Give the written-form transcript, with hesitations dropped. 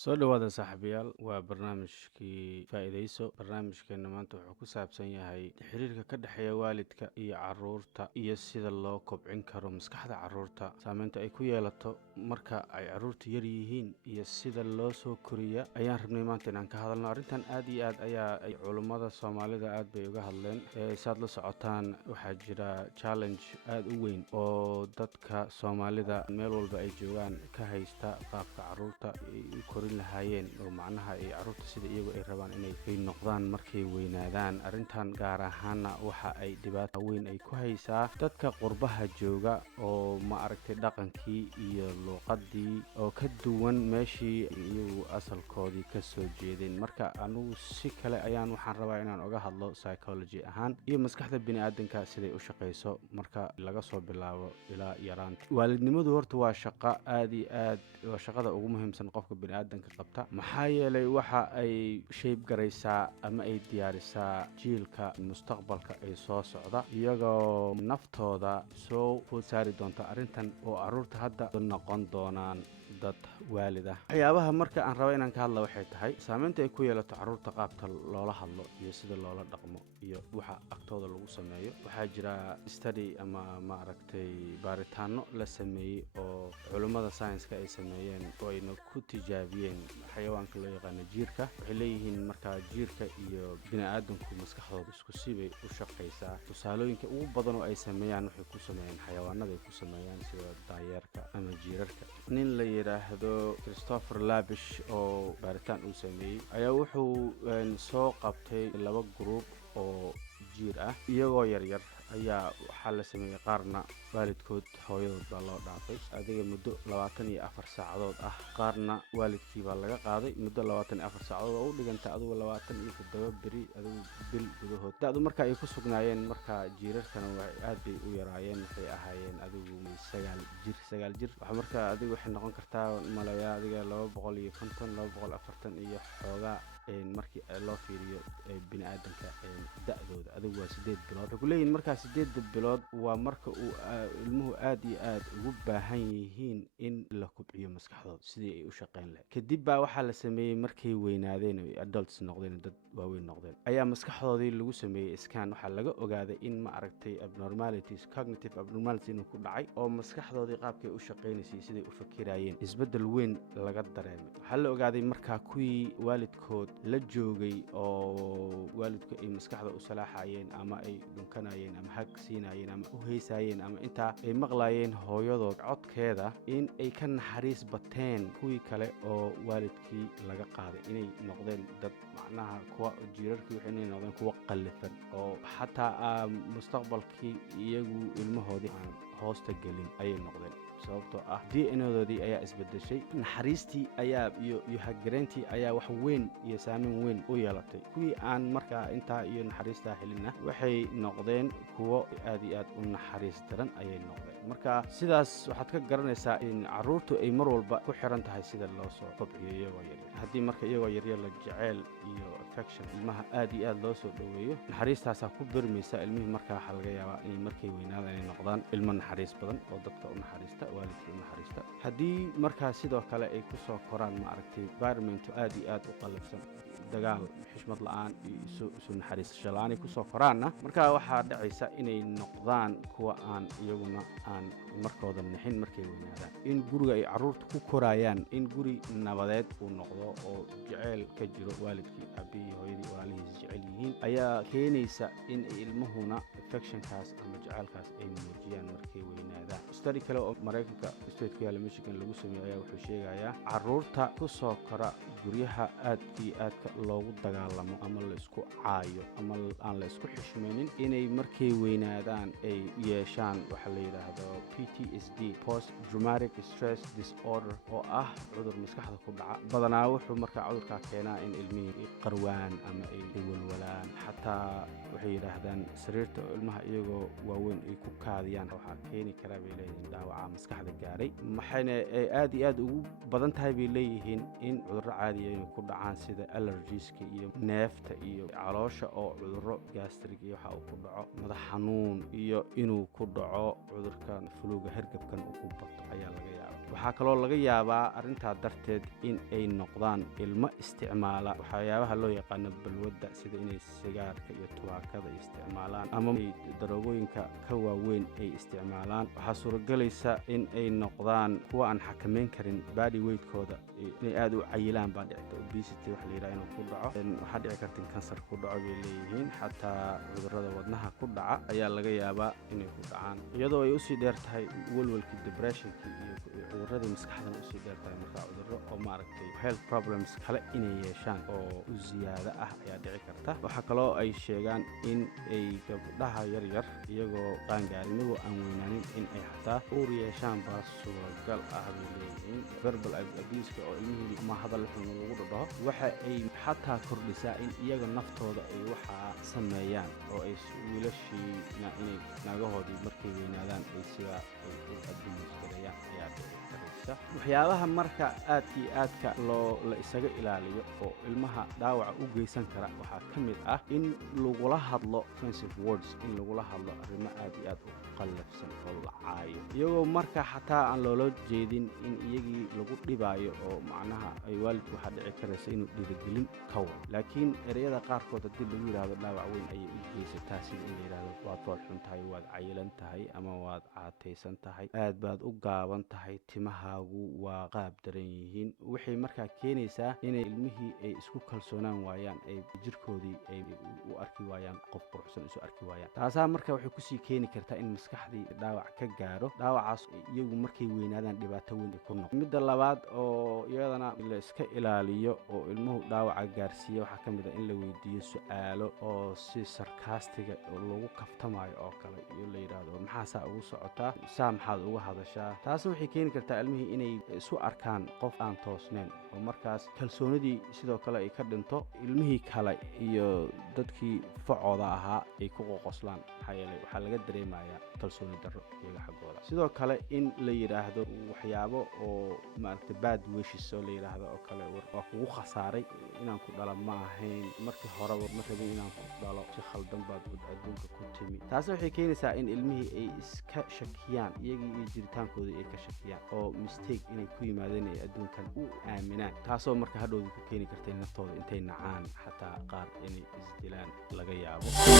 soo dhawaada saaxiibayaal waa barnaamijkii faa'iidayso barnaamijkeena maanta wuxuu ku saabsan yahay xiriirka ka dhexeeya waalidka iyo caruurta iyo sida loo kobcin karo maskaxda caruurta saameynta ay ku yeelato marka ay caruurta yar yihiin iyo sida loo soo koriya ayaan rabnay maanta inaan ka hadalno arrintan aad iyo aad ayaa ay culummada Soomaalida aad bay uga hadleen saad la socotaan waxaa jira challenge aad u weyn oo dadka Soomaalida meel walba ay joogaan ka haysta qaabka caruurta lahaayeen oo macnaha ay caruurta sida iyagu ay rabaan inay noqdaan markay weynaadaan arrintan gaar ahaana waxa ay dhibaato weyn ay ku haysaa dadka qurbaha jooga oo ma aragtay dhaqankii iyo luqadii oo ka duwan meeshii iyagu asalkoodii ka soo jeedeen marka anigu si kale ayaan waxaan rabaa inaan uga hadlo psychology ahaan iyo maskaxda bini'aadanka siday u shaqeyso marka laga soo bilaabo ilaa yaraanta waalidnimadu horta waa shaqo aad iyo aad waa shaqada ugu muhiimsan qofka bini'aadanka qabta maxaa yeelay waxa ay shape garaysaa ama ay diyaarisaa jiilka mustaqbalka ay soo socda iyagoo naftooda soo food saari doonta arrintan oo caruurta hadda noqon doonaan dad waalid ah waxyaabaha marka aan rabo inaan ka hadla waxay tahay saameynta ay ku yeelato caruurta qaabka loola hadlo iyo sida loola dhaqmo iyo waxa agtooda lagu sameeyo waxaa jira study ama ma aragtay baaritaano la sameeyey oo culummada science-ka ay sameeyeen oo ayna ku tijaabiyeen xayawaanka loo yaqaano jiirka waxay leeyihiin markaa jiirka iyo bini'aadanku maskaxdooda isku sibay u shaqaysaa tusaalooyinka ugu badan oo ay sameeyaan waxay ku sameeyaan xayawaanada ay ku sameeyaan sida daayeerka ama jiirarka nin la yiraahdo Christopher Labish oo baaritaan uu sameeyey ayaa wuxuu soo qabtay laba group oo jiir ah iyagoo yaryar ayaa waxaa la sameeyey qaarna waalidkood hooyadood baa loo dhaafay adiga muddo 24 saacadood ah qaarna waalidkii baa laga qaaday muddo 24 saacadood oo u dhiganta adigu 27 beri adigu bil gudahood da'du marka ay ku sugnaayeen marka jiirarkana aad bay u yaraayeen waxay ahaayeen adigu 9 jir waxa marka adigu waxay noqon kartaa malaya adiga 250 240 iyo xoogaa markii loo fiiriyo bini'aadanka da'dooda adigu waa 8 bilood waxay ku leeyihiin markaa 8 bilood waa marka uu ilmuhu aad iyo aad ugu baahan yihiin in la kobciyo maskaxdooda sidii ay u shaqeyn lahayd kadib baa waxaa la sameeyey markay weynaadeen oo adults noqdeen dad waaweyn noqdeen ayaa maskaxdoodii lagu sameeyey scan waxaa laga ogaaday in ma aragtay abnormalities cognitive abnormalities inuu ku dhacay oo maskaxdoodii qaabkay u shaqeynaysay siday u fakirayeen isbeddel weyn laga dareemay waxaa la ogaaday markaa kuwii waalidkood la joogay oo waalidku ay maskaxda u salaaxayeen ama ay dhunkanayeen ama hag siinayeen ama u heysayeen ama intaa ay maqlaayeen hooyadood codkeeda in ay ka naxariis bateen kuwii kale oo waalidkii laga qaaday inay noqdeen dad macnaha kuwa jiirarkii waxay inay noqdeen kuwa qallifan oo xataa mustaqbalkii iyagu ilmahoodii aan hoosta gelin ayay noqdeen sababtoo ah DNA-doodii ayaa isbedeshay naxariistii ayaa iyo haggareyntii ayaa wax weyn iyo saameyn weyn u yeelatay kuwii aan markaa intaa iyo naxariistaa helinna waxay noqdeen kuwo aad iyo aad u naxariis daran ayay noqdeen marka sidaas waxaad ka garanaysaa in caruurtu ay mar walba ku xiran tahay sida loo soo kobciyo iyagoo yaryar haddii marka iyagoo yaryar la jeceyl iyo affection ilmaha aad iyo aad loo soo dhoweeyo naxariistaasaa ku bermaysa ilmihii markaa waxaa laga yaabaa inay markay weynaadaan ay noqdaan ilmo naxariis badan oo dadka u naxariista waalidka u naxariista haddii markaa sidoo kale ay ku soo koraan ma aragtay environment aad iyo aad u qallafsan dagaal xushmad la'aan iyo isu naxariisasho la'aan ay ku soo koraanna markaa waxaa dhacaysa inay noqdaan kuwa aan iyaguna aan markooda nixin markay weynaadaan in guriga ay caruurta ku korayaan in guri nabadeed uu noqdo oo jeceyl ka jiro waalidkii aabihii hooyadii walaalihiis jecel yihiin ayaa keenaysa in ilmuhuna affectionkaas ama jecelkaas ay muujiyaan markay weynaadaan study kale oo maraykanka state ku yaala Michigan lagu sameeyay ayaa wuxuu sheegayaa caruurta ku soo kora guryaha aad iyo aadka loogu dagaalamo ama la isku caayo ama aan la isku xishmeynin inay markay weynaadaan ay yeeshaan waxa la yiraahdo PTSD post traumatic stress disorder oo ah cudur maskaxda ku dhaca badanaa wuxuu markaa cudurka keenaa in ilmihii qarwaan ama ay walwalaan xataa waxay yiraahdaan sariirta ilmaha iyagoo waaweyn ay ku kaadiyaan waxaa keeni kara bay leeyihiin dhaawaca maskaxda gaaray maxayna aad iyo aad ugu badan tahay bay leeyihiin in cudurro caadi ah ku dhacaan sida allergy allergieska iyo neefta iyo caloosha oo cudurro gastric iyo waxa uu ku dhaco, madax xanuun iyo inuu ku dhaco cudurkan fluga hergebkan uu ku bato ayaa laga yaabaa. waxaa kaloo laga yaabaa arrintaa darteed in ay noqdaan ilmo isticmaala waxyaabaha loo yaqaano balwadda, sida inay sigaarka iyo tubaakada isticmaalaan ama ay daroogooyinka ka waaweyn ay isticmaalaan. waxaa suuragelaysa in ay noqdaan kuwa aan xakamayn karin body weightkooda, inay aad u cayilaan baa dhici karta, obesity wax la yidhaha inuu ku dhaco. waxaa dhici karta in kansar ku dhaco bay leeyihiin, xataa cudurrada wadnaha ku dhaca ayaa laga yaabaa inay ku dhacaan, iyadoo ay usii dheer tahay walwalkii depressionkii iyo cudurradii maskaxdan usii dheer tahay. markaa cudurro oo maaragtay health problems kale inay yeeshaan oo u ziyaado ah ayaa dhici karta. waxaa kaloo ay sheegaan in ay gabdhaha yaryar iyagoo qaangaarinagoo aan weynaanin in ay xataa uur yeeshaan baa suuragal ah bay leeyihiin. verbal abuse oo ilmihii ama hadal xun lagu dhadhaho waxa ay xataa kordhisaa in iyaga naftooda ay waxaa sameeyaan, oo ay wiilashiina inay naagahoodii markay weynaadaan ay sidaa ay u adduunsgareeyaan ayaa dhici karaysa. waxyaabaha marka aadkii aadka la isaga ilaaliyo oo ilmaha dhaawaca u geysan kara waxaa ka mid ah in lagula hadlo offensive words, in lagula hadlo arrimo aad iyo aad u qallafsan oo la caayo, iyagoo marka xataa aan loola jeedin in iyagii lagu dhibaayo, oo macnaha ay waalidku waxaa dhici karaysa inuu dhiirigelin ka wado. laakiin ereyada qaarkood haddii lagu yidhaahdo dhaawac weyn ayay u geysataa, sida in la yidhaahdo waad foolxun tahay, waad cayilan tahay, ama waad caataysan tahay, aad baad u gaaban tahay, timahaagu waa qaab daran yihiin. waxay markaa keenaysaa inay ilmihii ay isku kalsoonaan waayaan, ay jirkoodii ay u arki waayaan qof quruxsan isu arki waayaan. taasaa marka waxay kusii keeni kartaa in maskaxdii dhaawac ka gaaro, dhaawacaas iyagu markay weynaadaan dhibaato weyn ay ku noqo. midda labaad oo iyadana la iska ilaaliyo oo ilmuhu dhaawaca gaarsiiya waxaa ka mid ah in la weydiiyo su'aalo oo si sarkaastiga lagu kaftamayo oo kale, iyo la yidhaahdo maxaa saa ugu socotaa, saa maxaad uga hadashaa. taasna waxay keeni kartaa ilmihii inay isu arkaan qof aan toosnayn, oo markaas kalsoonidii sidoo kale ay ka dhinto, ilmihii kale iyo dadkii facooda ahaa ay ku qoqoslaan, maxaa yeelay waxaa laga dareemayaa kalsooni darro iyaga xaggooda. sidoo kale in la yidhaahdo waxyaabo oo maaragtay bad wishes oo la yidhaahdo oo kale, waa kugu khasaaray, inaan ku dhala ma ahayn, markii horeba ma rabin inaan ku dhalo, si khaldan baad adduunka ku timi. taasna waxay keenaysaa in ilmihii ay iska shakiyaan, iyagii iyo jiritaankoodii ay ka shakiyaan, oo mistake inay ku yimaadeen ay adduunkan u aaminaan, taasoo marka hadhowdii ku keeni karta in naftooda intay nacaan xataa qaar inay isdilaan laga yaabo.